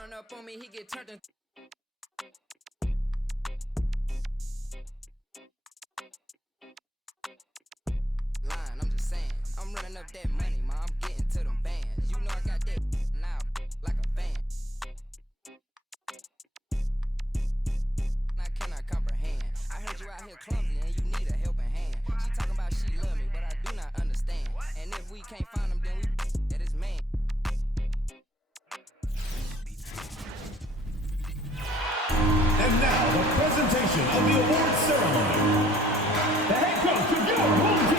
run up on me, he get turned into. Line, I'm just saying, I'm running up that money, ma, I'm getting to them bands. You know I got that now, like a band. I cannot comprehend. I heard you out here clumsy and you need a helping hand. She talking about she love me, but I do not understand. And if we can't find him, then we at his man. And now, the presentation of the award ceremony. The head coach of your home team.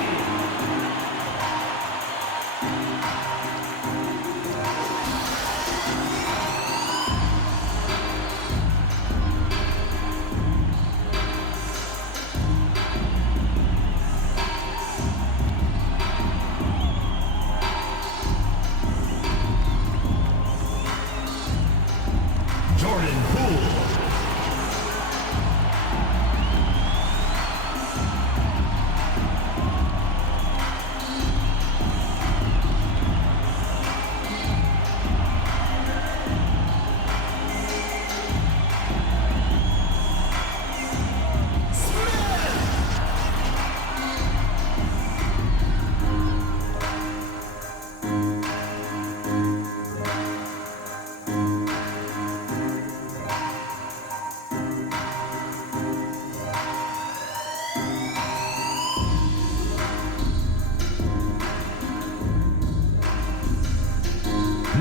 Jordan Poole.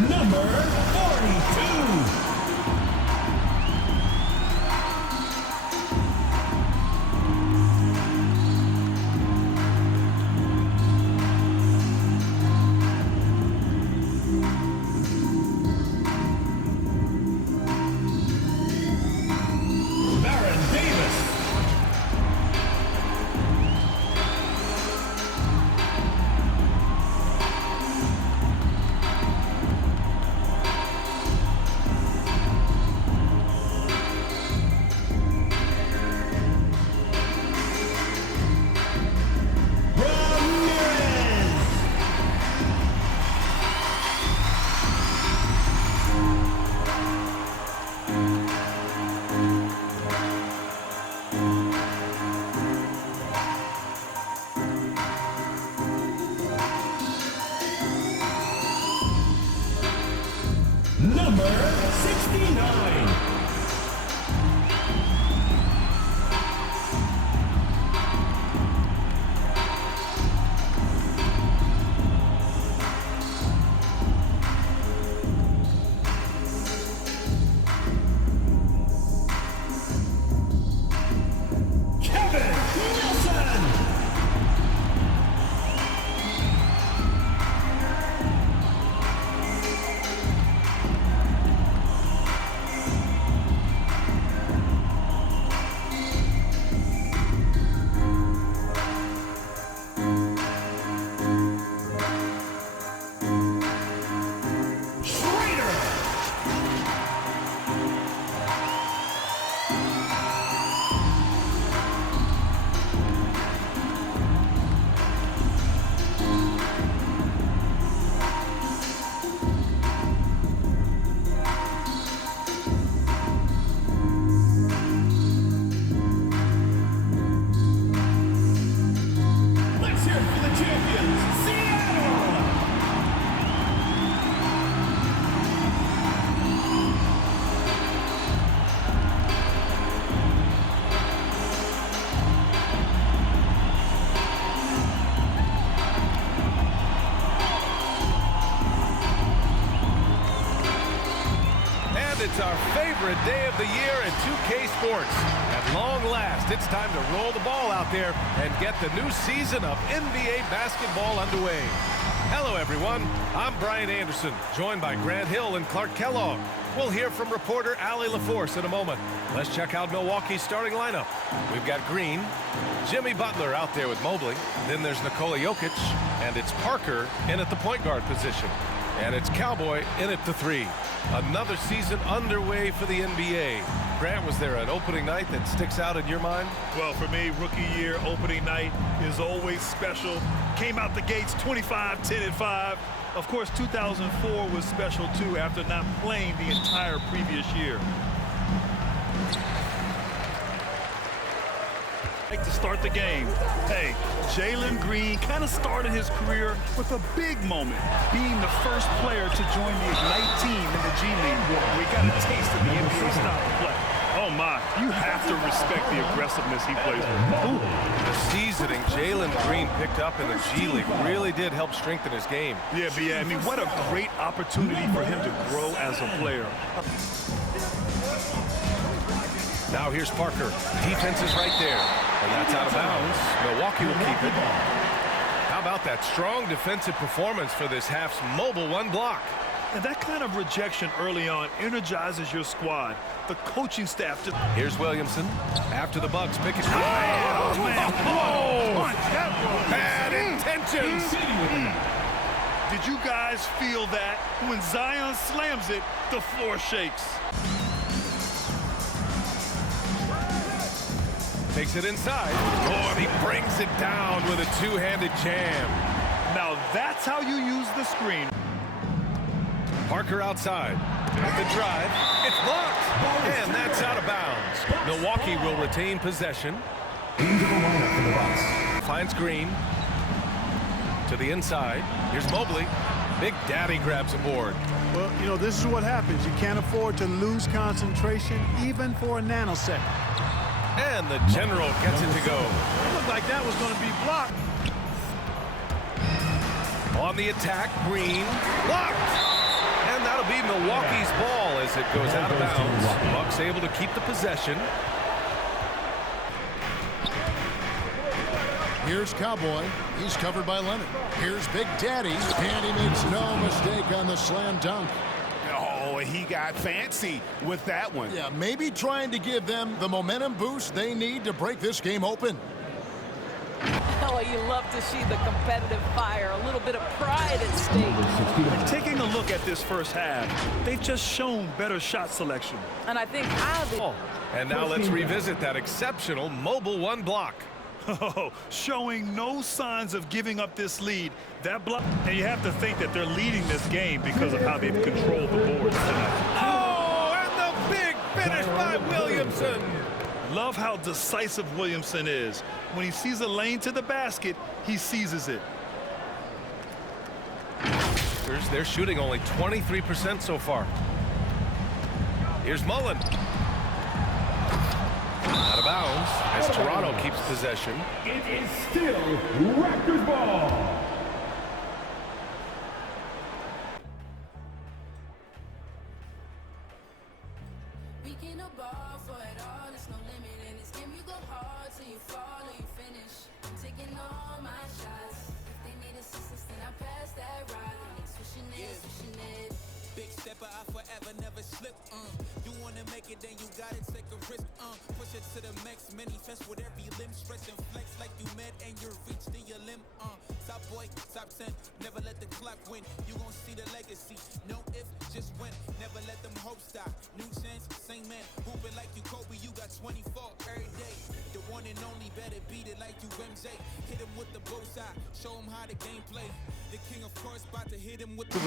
Number 42. Number 69. It's our favorite day of the year in 2K Sports. At long last, it's time to roll the ball out there and get the new season of NBA basketball underway. Hello, everyone. I'm Brian Anderson, joined by Grant Hill and Clark Kellogg. We'll hear from reporter Allie LaForce in a moment. Let's check out Milwaukee's starting lineup. We've got Green, Jimmy Butler out there with Mobley. Then there's Nikola Jokic, and it's Parker in at the point guard position. And it's Cowboy in at the 3. Another season underway for the NBA. Grant, was there an opening night that sticks out in your mind? Well, for me, rookie year opening night is always special. Came out the gates 25, 10, and 5. Of course, 2004 was special, too, after not playing the entire previous year. Like to start the game. Hey, Jalen Green kind of started his career with a big moment, being the first player to join the Ignite team in the G League. We got a taste of the NBA style of play. Oh my, you have to respect the aggressiveness he plays with. Ooh. The seasoning Jalen Green picked up in the G League really did help strengthen his game. Yeah, but yeah, I mean, what a great opportunity for him to grow as a player. Now here's Parker. Defense is right there. And that's out of bounds. Milwaukee will keep it. How about that strong defensive performance for this half's mobile one block? And that kind of rejection early on energizes your squad. The coaching staff just... Here's Williamson. After the Bucks pick it. Oh, man. Oh, bad intentions. Did you guys feel that? When Zion slams it, the floor shakes. Takes it inside. Oh, and he brings it down with a two-handed jam. Now that's how you use the screen. Parker outside. At the drive. It's blocked. And that's out of bounds. Milwaukee will retain possession. Into the lineup for the Bucks. Finds Green. To the inside. Here's Mobley. Big Daddy grabs a board. Well, you know, this is what happens. You can't afford to lose concentration, even for a nanosecond. And the general gets it to go. It looked like that was going to be blocked. On the attack, Green. Blocked. And that'll be Milwaukee's ball as it goes out of bounds. Bucks able to keep the possession. Here's Cowboy. He's covered by Leonard. Here's Big Daddy. And he makes no mistake on the slam dunk. Oh, he got fancy with that one. Yeah, maybe trying to give them the momentum boost they need to break this game open. Oh, you love to see the competitive fire, a little bit of pride at stake. And taking a look at this first half, they've just shown better shot selection. And I think And now let's revisit that exceptional mobile one block. Oh, showing no signs of giving up this lead. That block, and you have to think that they're leading this game because of how they've controlled the boards tonight. Oh, and the big finish by Williamson. Love how decisive Williamson is. When he sees a lane to the basket, he seizes it. They're shooting only 23% so far. Here's Mullen. Out of bounds as Toronto keeps possession. It is still Raptors ball. We can ball for it all. There's no limit in this game. You go hard till you fall or you finish. I'm taking all my shots. If they need assistance, then I pass that ride. And they swishing it. Big stepper, I forever never slip. You wanna make it, then you gotta take a risk. Push it to the max, manifest with every limb, stretch and flex like you met and you're reached in your limb. Top boy, top 10, never let the clock win. You gon' see the legacy, no if, just win. Never let them hopes die. New chance, same man, hooping like you Kobe, you got 24 every day. The one and only, better beat it like you MJ. Hit him with the bullseye, show him how the game play. The king, of course, about to hit him with the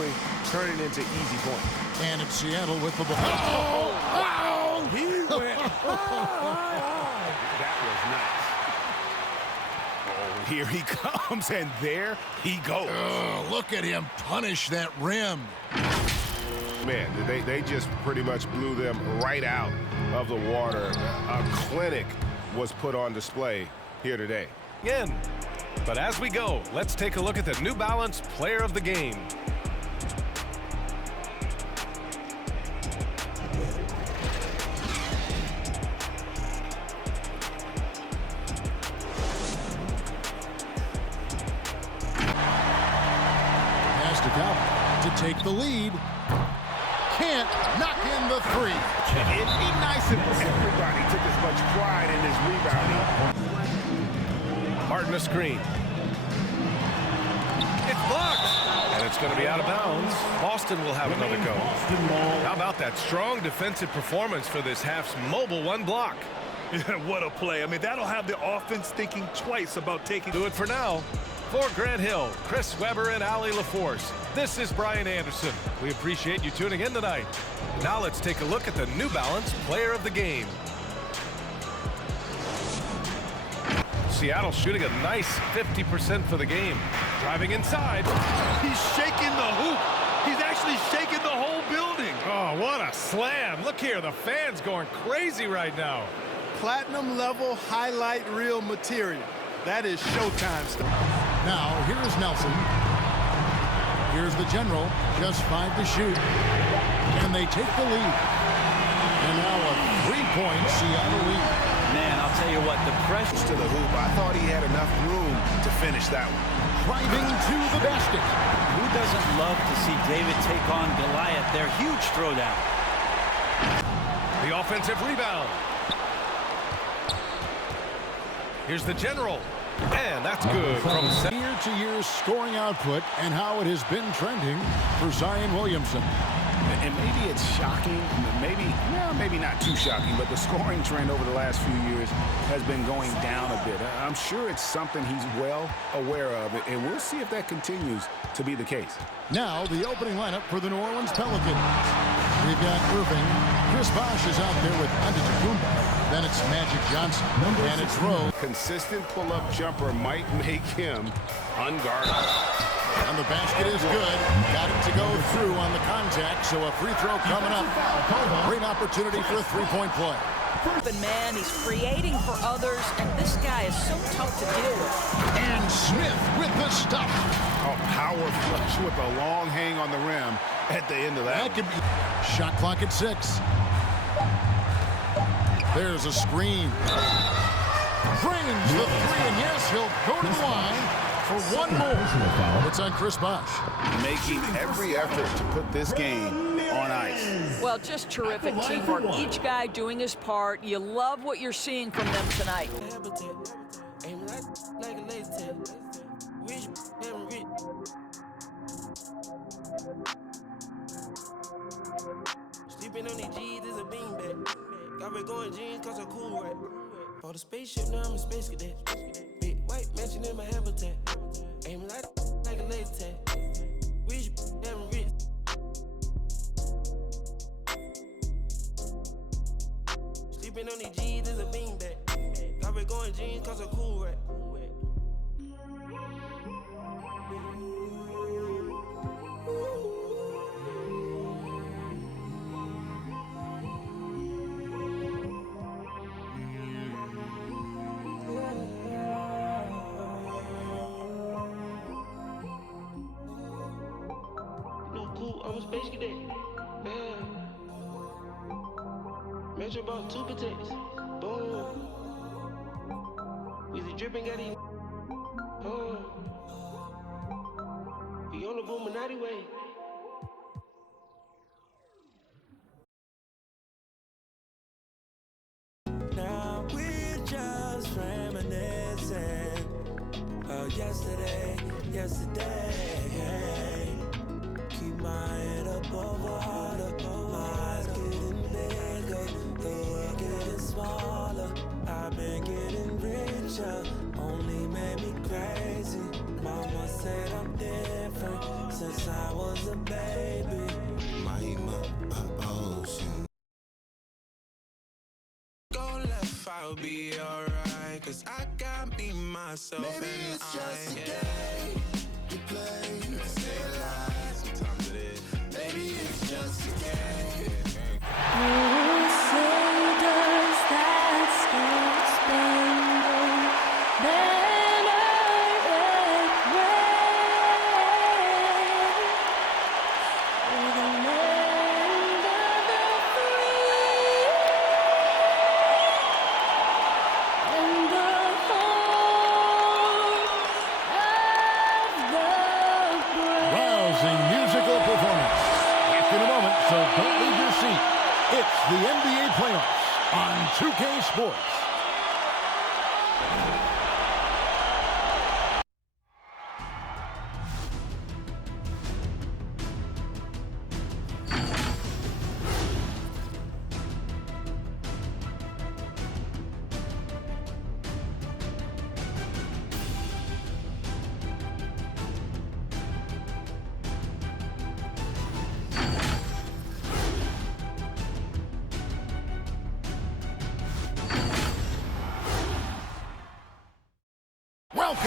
Turning into easy point. And it's Seattle with the ball. Oh, wow! He went. That was nice. Oh, here he comes, and there he goes. Oh, look at him punish that rim. Man, they just pretty much blew them right out of the water. A clinic was put on display here today. Again. But as we go, let's take a look at the New Balance Player of the Game. Pass to Cowboy to take the lead. Can't knock in the three. It nice if everybody took as much pride in this rebounding. Martin a screen. It's blocked. And it's going to be out of bounds. Boston will have another go. How about that strong defensive performance for this half's mobile one block? Yeah, what a play. I mean, that'll have the offense thinking twice about taking. Do it for now. For Grant Hill, Chris Webber, and Allie LaForce, this is Brian Anderson. We appreciate you tuning in tonight. Now let's take a look at the New Balance Player of the Game. Seattle shooting a nice 50% for the game. Driving inside. He's shaking the hoop. He's actually shaking the whole building. Oh, what a slam. Look here, the fans going crazy right now. Platinum level highlight reel material. That is showtime stuff. Now, here's Nelson. Here's the general, just 5 to shoot. And they take the lead. And now a 3-point Seattle lead. Man, I'll tell you what, the pressure To the hoop, I thought he had enough room to finish that one. Driving to the basket. Who doesn't love to see David take on Goliath? Their huge throwdown. The offensive rebound. Here's the general. And that's good from Year-to-year scoring output and how it has been trending for Zion Williamson. And maybe it's shocking, maybe not too shocking, but the scoring trend over the last few years has been going down a bit. I'm sure it's something he's well aware of, and we'll see if that continues to be the case. Now, the opening lineup for the New Orleans Pelicans. We've got Irving. Chris Bosh is out there with Antetokounmpo. Then it's Magic Johnson. And it's Rose. Consistent pull-up jumper might make him unguardable. And the basket is good. Got it to go through on the contact, so a free throw coming up. Great opportunity for a three-point play. Man, he's creating for others, and this guy is so tough to deal with. And Smith with the stuff. Oh, power flush with a long hang on the rim at the end of that. That could be shot clock at 6. There's a screen. Drains the 3, and yes, he'll go to the line for one more. It's on Chris Bosh. Making every effort to put this game on ice. Well, just terrific teamwork. Each guy doing his part. You love what you're seeing from them tonight. Sleeping on these G's is a beanbag. Got me going jeans cause I'm cool, right? Bought a spaceship, now I'm a space cadet. Big white mansion in my habitat. Aim like a laser tag. Rich, damn rich. Sleeping on these G's is a beanbag. Got me going jeans cause I'm cool, right? I'm a space cadet. Yeah. Measure about 2 protects. Boom. Weezy dripping, got it. We on the Illuminati way. Now we're just reminiscing of yesterday. Keep my head up over water, my eyes getting bigger, the world getting smaller. I've been getting richer, only made me crazy. Mama said I'm different since I was a baby. My ocean. Go left, I'll be alright, cause I got me, myself, maybe and it's just a game you play, you stay alive. Maybe it's just a game. Oh, so does that star-spangled banner yet wave o'er the land of the free and the home of the brave. Rousing musical performance. In a moment, so don't leave your seat. It's the NBA playoffs on 2K Sports.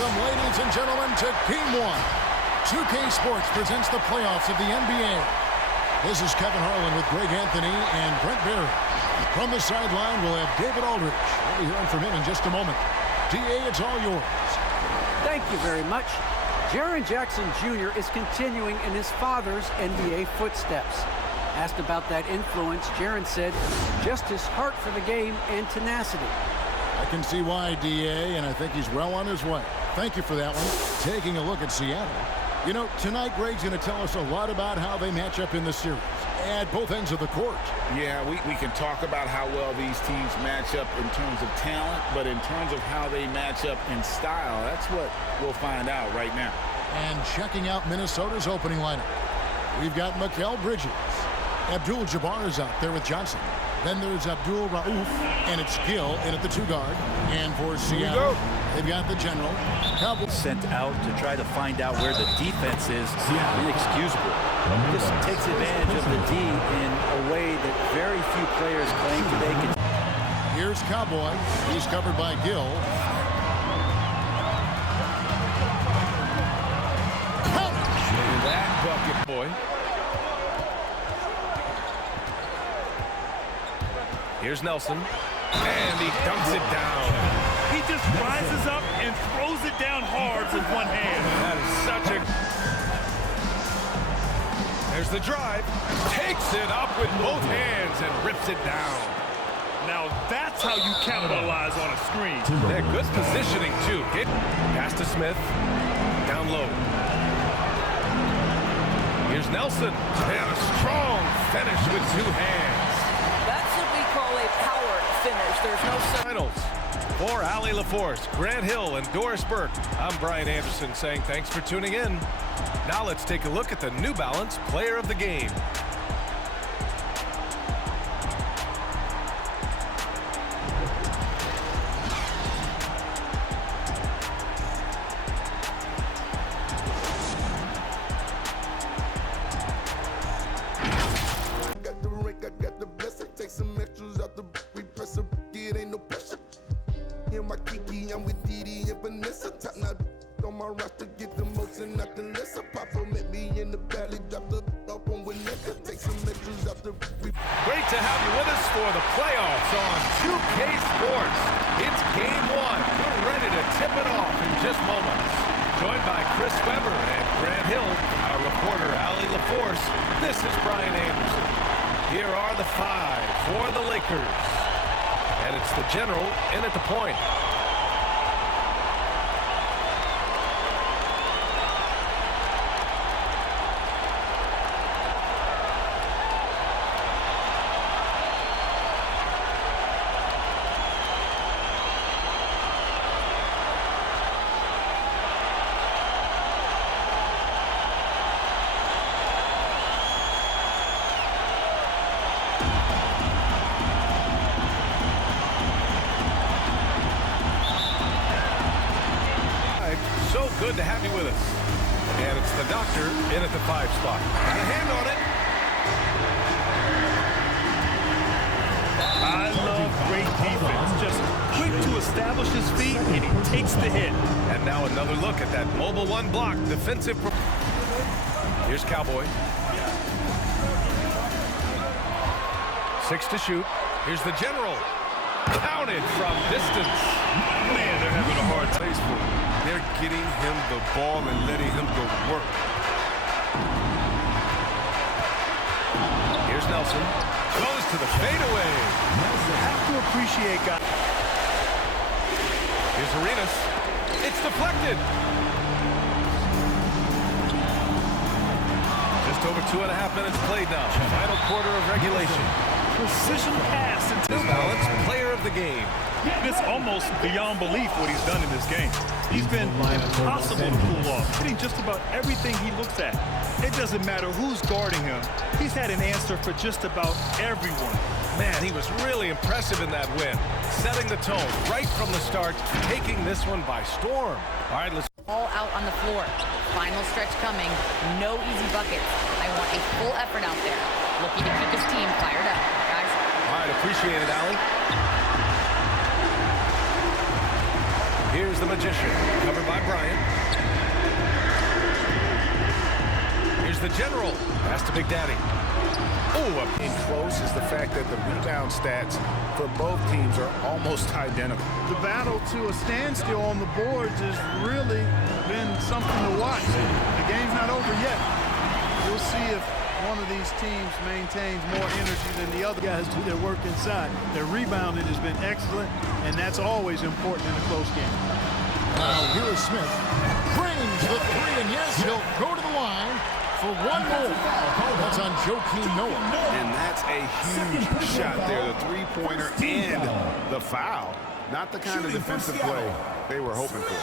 Welcome, ladies and gentlemen, to Game 1. 2K Sports presents the playoffs of the NBA. This is Kevin Harlan with Greg Anthony and Brent Barry. From the sideline, we'll have David Aldridge. We'll be hearing from him in just a moment. DA, it's all yours. Thank you very much. Jaren Jackson Jr. is continuing in his father's NBA footsteps. Asked about that influence, Jaren said, just his heart for the game and tenacity. I can see why, DA, and I think he's well on his way. Thank you for that one. Taking a look at Seattle. You know, tonight Greg's going to tell us a lot about how they match up in the series at both ends of the court. Yeah, we can talk about how well these teams match up in terms of talent, but in terms of how they match up in style, that's what we'll find out right now. And checking out Minnesota's opening lineup, we've got Mikal Bridges. Abdul-Jabbar is out there with Johnson. Then there's Abdul Rauf, and it's Gill in at the 2-guard. And for Seattle, they've got the general. Sent out to try to find out where the defense is. Inexcusable. This takes advantage of the D in a way that very few players claim today can. Here's Cowboy. He's covered by Gill. That bucket, boy. Here's Nelson, and he dunks it down. He just rises up and throws it down hard with one hand. That is such a... There's the drive. Takes it up with both hands and rips it down. Now that's how you capitalize on a screen. They're good positioning, too. Hit. Pass to Smith. Down low. Here's Nelson. And a strong finish with 2 hands. That's what we call a power finish. There's no... Finals. For Allie LaForce, Grant Hill, and Doris Burke, I'm Brian Anderson saying thanks for tuning in. Now let's take a look at the New Balance Player of the Game. Great to have you with us for the playoffs on 2K Sports. It's Game 1. We're ready to tip it off in just moments. Joined by Chris Webber and Grant Hill, our reporter Allie LaForce, this is Brian Anderson. Here are the 5 for the Lakers. And it's the general in at the point. Good to have you with us. And it's the doctor in at the 5 spot. And a hand on it. I love great defense. Just quick to establish his feet, and he takes the hit. And now another look at that mobile 1 block. Defensive. Here's Cowboy. 6 to shoot. Here's the general. Counted from distance. Man, they're having a hard time for him. They're getting him the ball and letting him go to work. Here's Nelson. Goes to the fadeaway. Have to appreciate guys. Here's Arenas. It's deflected. Just over 2.5 minutes played now. Final quarter of regulation. Precision pass into New Balance Player of the Game. It's almost beyond belief what he's done in this game. He's been impossible to pull off, hitting just about everything he looks at. It doesn't matter who's guarding him. He's had an answer for just about everyone. Man, he was really impressive in that win. Setting the tone right from the start, taking this one by storm. All right, let's... All out on the floor. Final stretch coming. No easy buckets. I want a full effort out there. Looking to keep his team fired up, guys. All right, appreciate it, Allie. Here's Here's the magician, covered by Bryant. Here's the general. Pass to Big Daddy. Oh, in close is the fact that the rebound stats for both teams are almost identical. The battle to a standstill on the boards has really been something to watch. The game's not over yet. We'll see if one of these teams maintains more energy than the other. Guys do their work inside. Their rebounding has been excellent, and that's always important in a close game. Now here is Smith. Brings the three, and yes, he'll go to the line for one more. That's on Joakim Noah. And that's a huge shot there, the three-pointer and the foul. Not the kind of defensive play they were hoping for.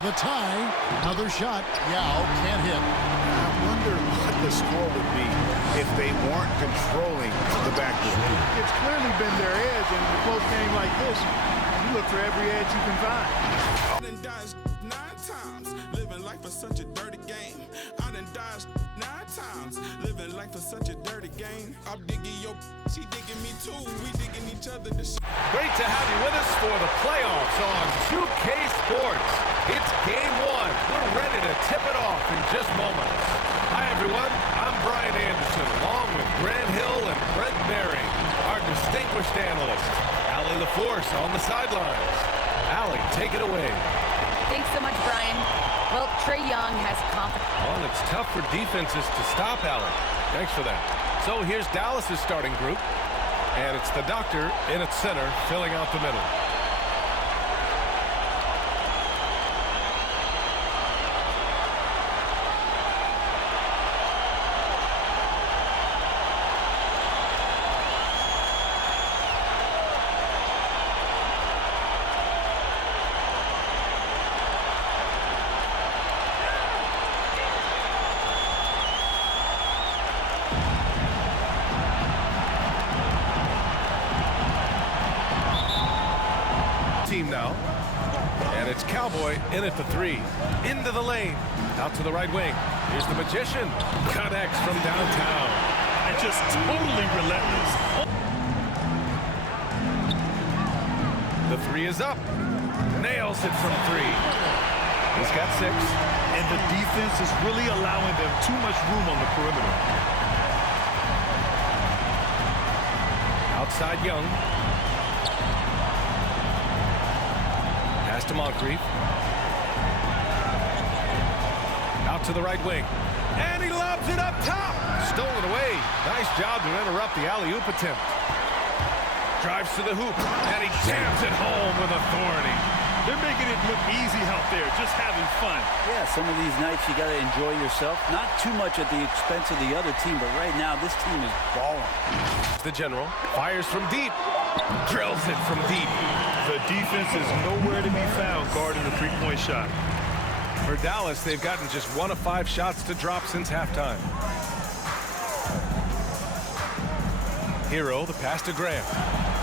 The tie, another shot. Yao can't hit. I wonder what the score would be if they weren't controlling the backboard. It's clearly been their edge, and in a close game like this, you look for every edge you can find. I done dodged 9 times, living life for such a dirty game. I done dodged 9 times, living life for such a dirty game. I'm digging your, she digging me too. We digging each other to Great to have you with us for the playoffs on 2K Sports. It's game 1. We're ready to tip it off in just moments. Hi, everyone. I'm Brian Anderson, along with Grant Hill and Brent Berry, our distinguished analysts. Allie LaForce on the sidelines. Allie, take it away. Thanks so much, Brian. Well, Trae Young has confidence. Well, it's tough for defenses to stop Allie. Thanks for that. So here's Dallas's starting group, and it's the doctor in its center, filling out the middle. Now, and it's Cowboy in at the 3, into the lane, out to the right wing. Here's the magician, connects from downtown, and just totally relentless. The 3 is up, nails it from 3. He's got 6, and the defense is really allowing them too much room on the perimeter. Outside Young. Pass to Moncrief. Out to the right wing. And he lobs it up top. Stolen away. Nice job to interrupt the alley-oop attempt. Drives to the hoop. And he jams it home with authority. They're making it look easy out there, just having fun. Yeah, some of these nights you got to enjoy yourself. Not too much at the expense of the other team, but right now this team is balling. The general fires from deep. Drills it from deep. The defense is nowhere to be found guarding the three-point shot. For Dallas, they've gotten just 1 of 5 shots to drop since halftime. Hero, the pass to Graham.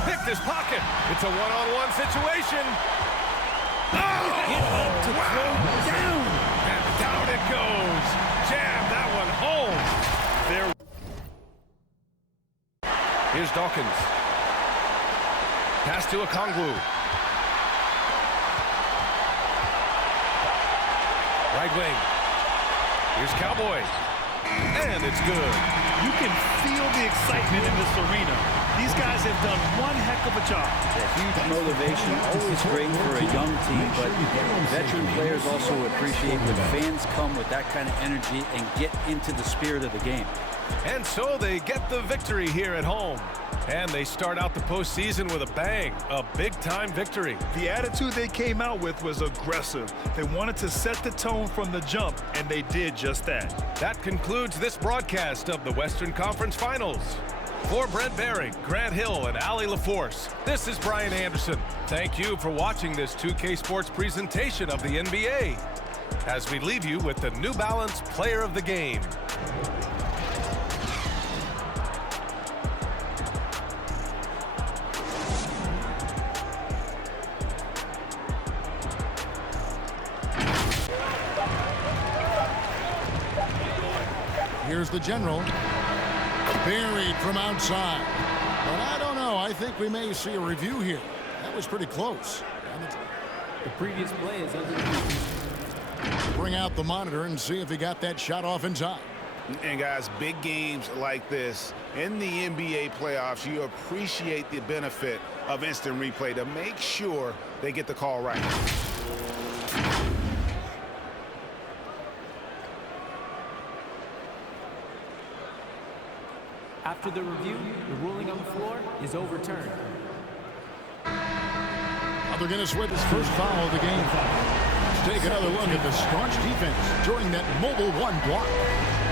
Picked his pocket. It's a one-on-one situation. Oh! Wow! Down! And down it goes. Jam that one home. Here's Dawkins. Pass to Okongwu. Right wing. Here's Cowboy. And it's good. You can feel the excitement in this arena. These guys have done one heck of a job. Huge motivation, always great for a young team, but veteran players also appreciate when fans come with that kind of energy and get into the spirit of the game. And so they get the victory here at home. And they start out the postseason with a bang, a big-time victory. The attitude they came out with was aggressive. They wanted to set the tone from the jump, and they did just that. That concludes this broadcast of the Western Conference Finals. For Brent Berry, Grant Hill, and Allie LaForce, this is Brian Anderson. Thank you for watching this 2K Sports presentation of the NBA. As we leave you with the New Balance Player of the Game. Here's the general. Buried from outside. But I don't know. I think we may see a review here. That was pretty close. The previous play is under the... Bring out the monitor and see if he got that shot off in time. And guys, big games like this in the NBA playoffs, you appreciate the benefit of instant replay to make sure they get the call right. After the review, the ruling on the floor is overturned. They're going to switch his first foul of the game. Let's take another look at the staunch defense during that mobile one block.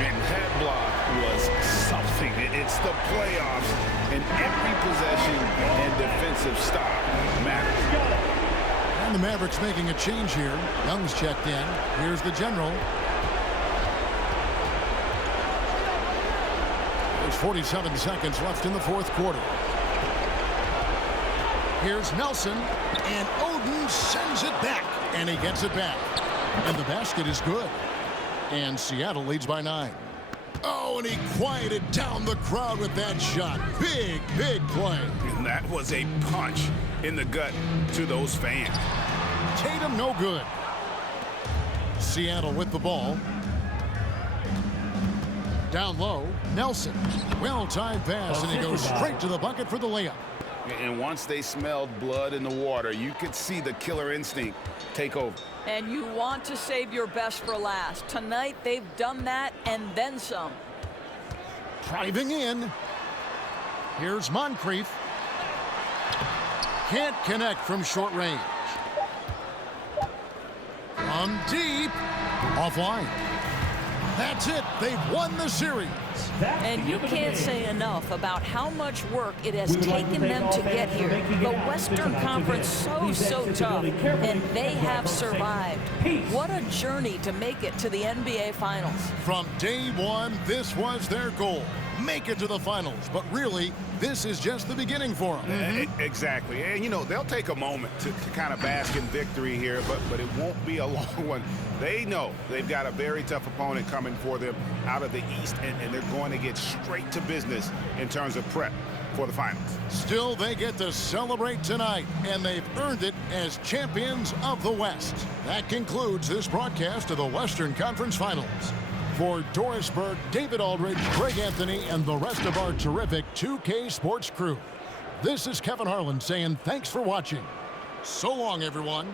And that block was something. It's the playoffs, and every possession and defensive stop matters. And the Mavericks making a change here. Young's checked in. Here's the general. There's 47 seconds left in the fourth quarter. Here's Nelson, and Oden sends it back, and he gets it back. And the basket is good. And Seattle leads by 9. Oh, and he quieted down the crowd with that shot. Big, big play. And that was a punch in the gut to those fans. Tatum no good. Seattle with the ball. Down low, Nelson. Well-timed pass, and he goes straight to the bucket for the layup. And once they smelled blood in the water, you could see the killer instinct take over. And you want to save your best for last. Tonight, they've done that and then some. Driving in. Here's Moncrief. Can't connect from short range. From deep. Offline. That's it. They've won the series. And you can't say enough about how much work it has taken them to get here. The Western Conference so tough, and they have survived. What a journey to make it to the NBA Finals. From day one, this was their goal. Make it to the finals. But really, this is just the beginning for them. Exactly. And, you know, they'll take a moment to kind of bask in victory here, but it won't be a long one. They know they've got a very tough opponent coming for them out of the East, and they're going to get straight to business in terms of prep for the finals. Still, they get to celebrate tonight, and they've earned it as champions of the West. That concludes this broadcast of the Western Conference Finals. For Doris Burke, David Aldridge, Greg Anthony, and the rest of our terrific 2K Sports crew, this is Kevin Harlan saying thanks for watching. So long, everyone.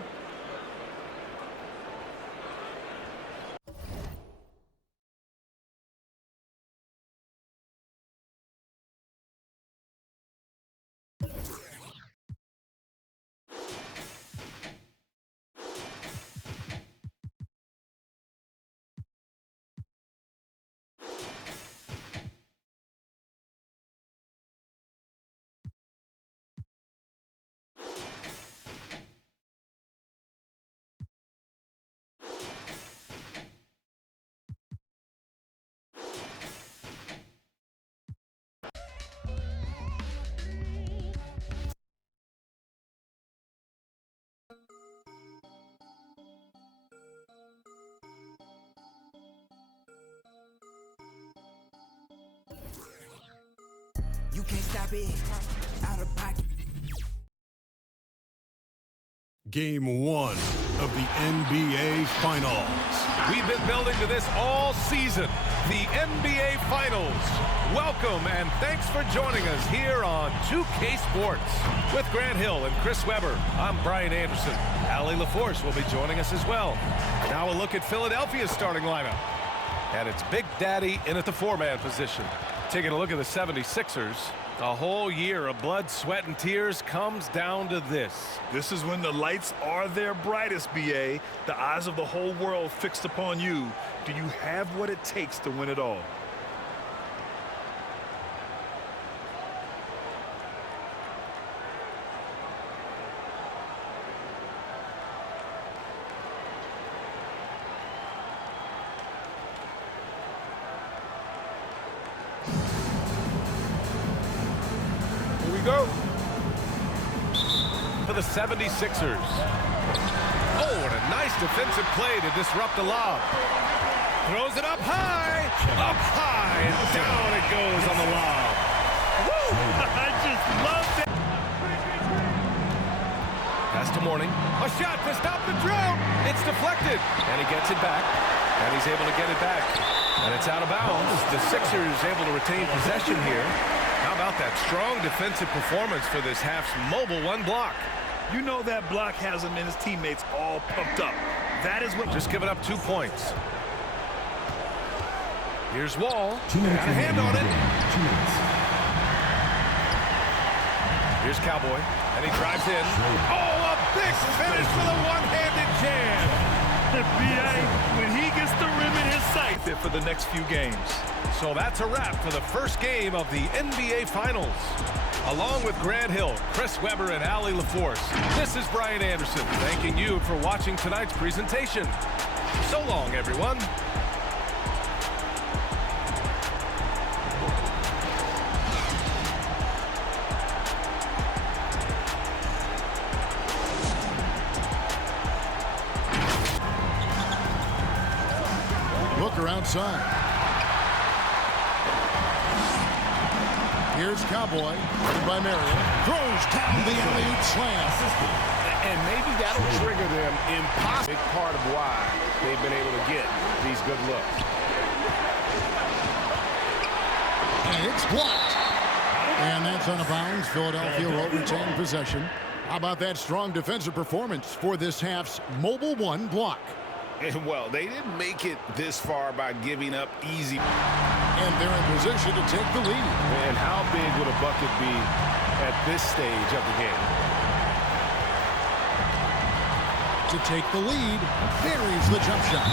You can't stop it. Out of pocket. Game 1 of the NBA Finals. We've been building to this all season. The NBA Finals. Welcome and thanks for joining us here on 2K Sports. With Grant Hill and Chris Webber, I'm Brian Anderson. Allie LaForce will be joining us as well. Now a look at Philadelphia's starting lineup. And it's Big Daddy in at the 4-man position. Taking a look at the 76ers, a whole year of blood, sweat, and tears comes down to this. This is when the lights are their brightest, BA. The eyes of the whole world fixed upon you. Do you have what it takes to win it all? Go for the 76ers. Oh, and a nice defensive play to disrupt the lob. Throws it up high, and down it goes on the lob. Woo! I just love that. morning. A shot to stop the drought. It's deflected. And he gets it back. And he's able to get it back. And it's out of bounds. The Sixers able to retain possession here. How about that strong defensive performance for this half's mobile one block? You know that block has him and his teammates all pumped up. That is what... Just giving up 2 points. Here's Wall. Got a hand on it. 2 minutes. Here's Cowboy. And he drives in. Oh, a big finish with a one-handed jam. The BA, when he gets the rim in his sight for the next few games. So that's a wrap for the first game of the NBA Finals. Along with Grant Hill, Chris Webber, and Allie LaForce, this is Brian Anderson thanking you for watching tonight's presentation. So long, everyone. Booker outside. Here's Cowboy, by Marion. Throws down the alley-oop slam. And maybe that'll trigger them impossible. Big part of why they've been able to get these good looks. And it's blocked. And that's out of bounds. Philadelphia will retain possession. How about that strong defensive performance for this half's mobile one block? And, well, they didn't make it this far by giving up easy. And they're in position to take the lead. And how big would a bucket be at this stage of the game? To take the lead, buries the jump shot.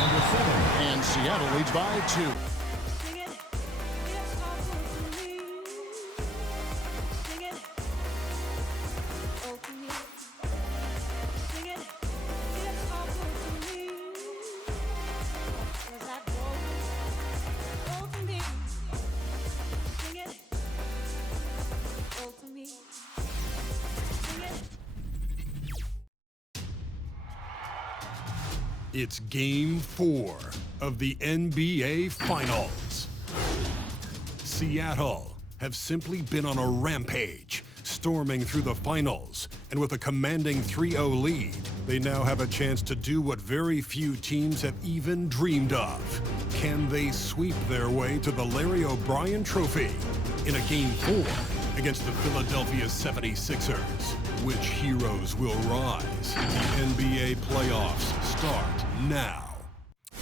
And Seattle leads by 2. It's Game 4 of the NBA Finals. Seattle have simply been on a rampage, storming through the finals, and with a commanding 3-0 lead, they now have a chance to do what very few teams have even dreamed of. Can they sweep their way to the Larry O'Brien Trophy in a Game 4 against the Philadelphia 76ers? Which heroes will rise? The NBA playoffs start now.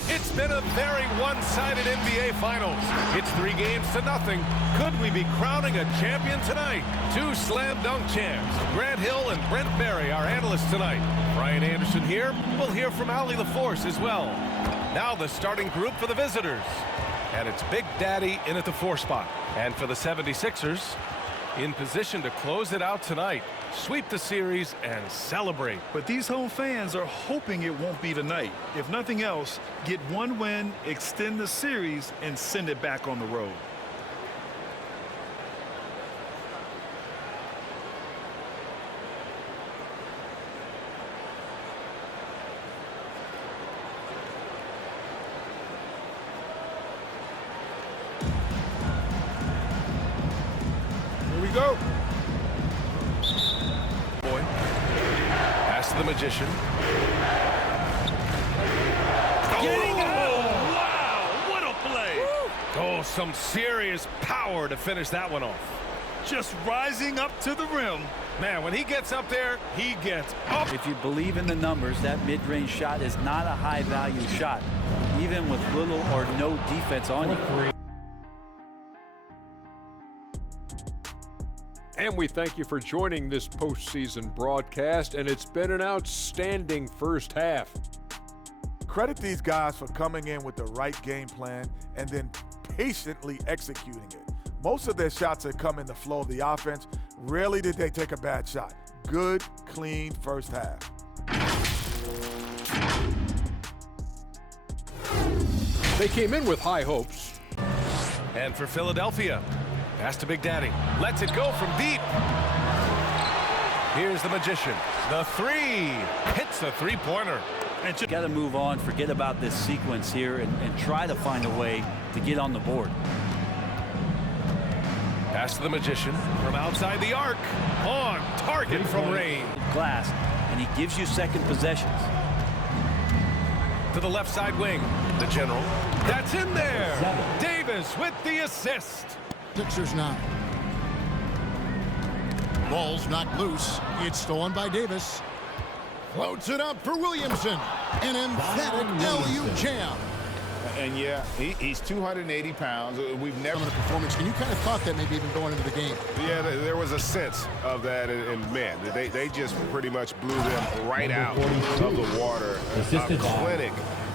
It's been a very one-sided NBA Finals. It's 3-0. Could we be crowning a champion tonight? 2 slam dunk champs. Grant Hill and Brent Barry, our analysts tonight. Brian Anderson here. We'll hear from Allie LaForce as well. Now the starting group for the visitors. And it's Big Daddy in at the 4 spot. And for the 76ers, in position to close it out tonight, sweep the series, and celebrate. But these home fans are hoping it won't be tonight. If nothing else, get 1 win, extend the series, and send it back on the road. Here we go. Boy. Pass to the Magician. Wow, what a play. Oh, some serious power to finish that one off. Just rising up to the rim. Man, when he gets up there, he gets up. If you believe in the numbers, that mid-range shot is not a high-value shot, even with little or no defense on you. And we thank you for joining this postseason broadcast, and it's been an outstanding first half. Credit these guys for coming in with the right game plan and then patiently executing it. Most of their shots have come in the flow of the offense. Rarely did they take a bad shot. Good, clean first half. They came in with high hopes. And for Philadelphia, pass to Big Daddy. Lets it go from deep. Here's the Magician. The 3. Hits the 3-pointer. And you got to move on, forget about this sequence here, and try to find a way to get on the board. Pass to the Magician from outside the arc. On target from range. Glass. and he gives you second possessions. To the left side wing, the general. That's in there. Davis with the assist. Sixers now. Ball's knocked loose. It's stolen by Davis. Floats it up for Williamson. An emphatic LU jam. And yeah, he's 280 pounds. We've never the performance, and you kind of thought that maybe even going into the game. Yeah, there was a sense of that, and man, they just pretty much blew them right out of the water. A clinic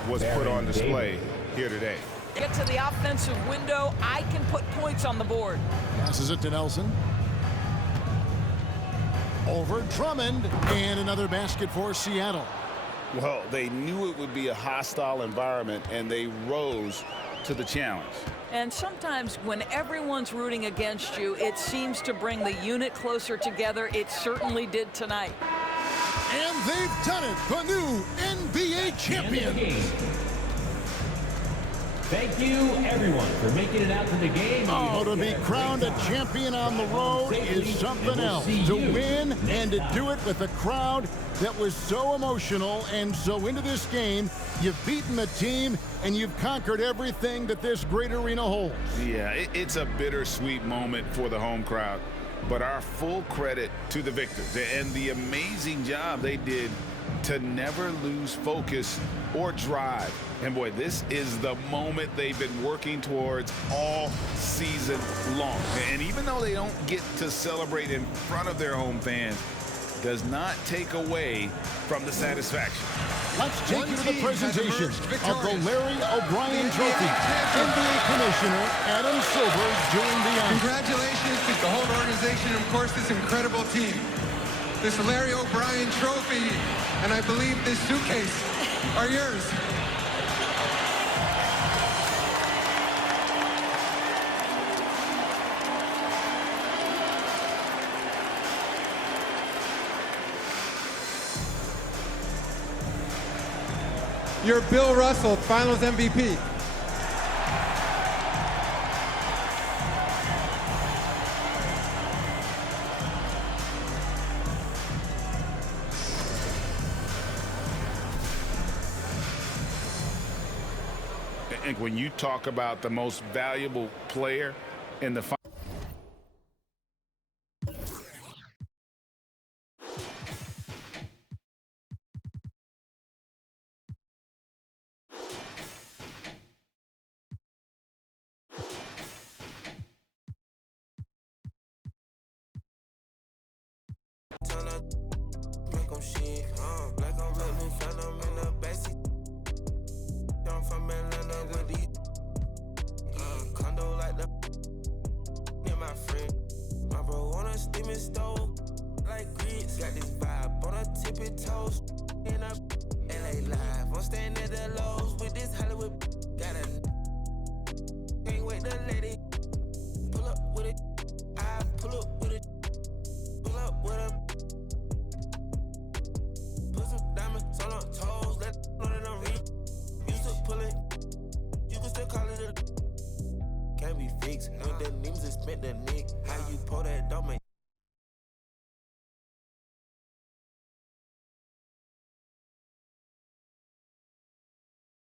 was put on display here today. Get to the offensive window. I can put points on the board. Passes it to Nelson. Over Drummond, and another basket for Seattle. Well, they knew it would be a hostile environment, and they rose to the challenge. And sometimes when everyone's rooting against you, it seems to bring the unit closer together. It certainly did tonight. And they've done it, the new NBA champions. Thank you, everyone, for making it out to the game. Oh, to be crowned a champion on the road is something else. To win and to do it with a crowd that was so emotional and so into this game, you've beaten the team and you've conquered everything that this great arena holds. Yeah, it's a bittersweet moment for the home crowd, but our full credit to the victors and the amazing job they did to never lose focus or drive. And boy, this is the moment they've been working towards all season long. And even though they don't get to celebrate in front of their home fans, does not take away from the satisfaction. Let's take you to the presentation of the Larry O'Brien Trophy. NBA Commissioner Adam Silver doing the honors. Congratulations to the whole organization and, of course, this incredible team. This Larry O'Brien Trophy, and I believe this suitcase are yours. You're Bill Russell, Finals MVP. And when you talk about the most valuable player in the final, With the names that spent the nick, how you pour that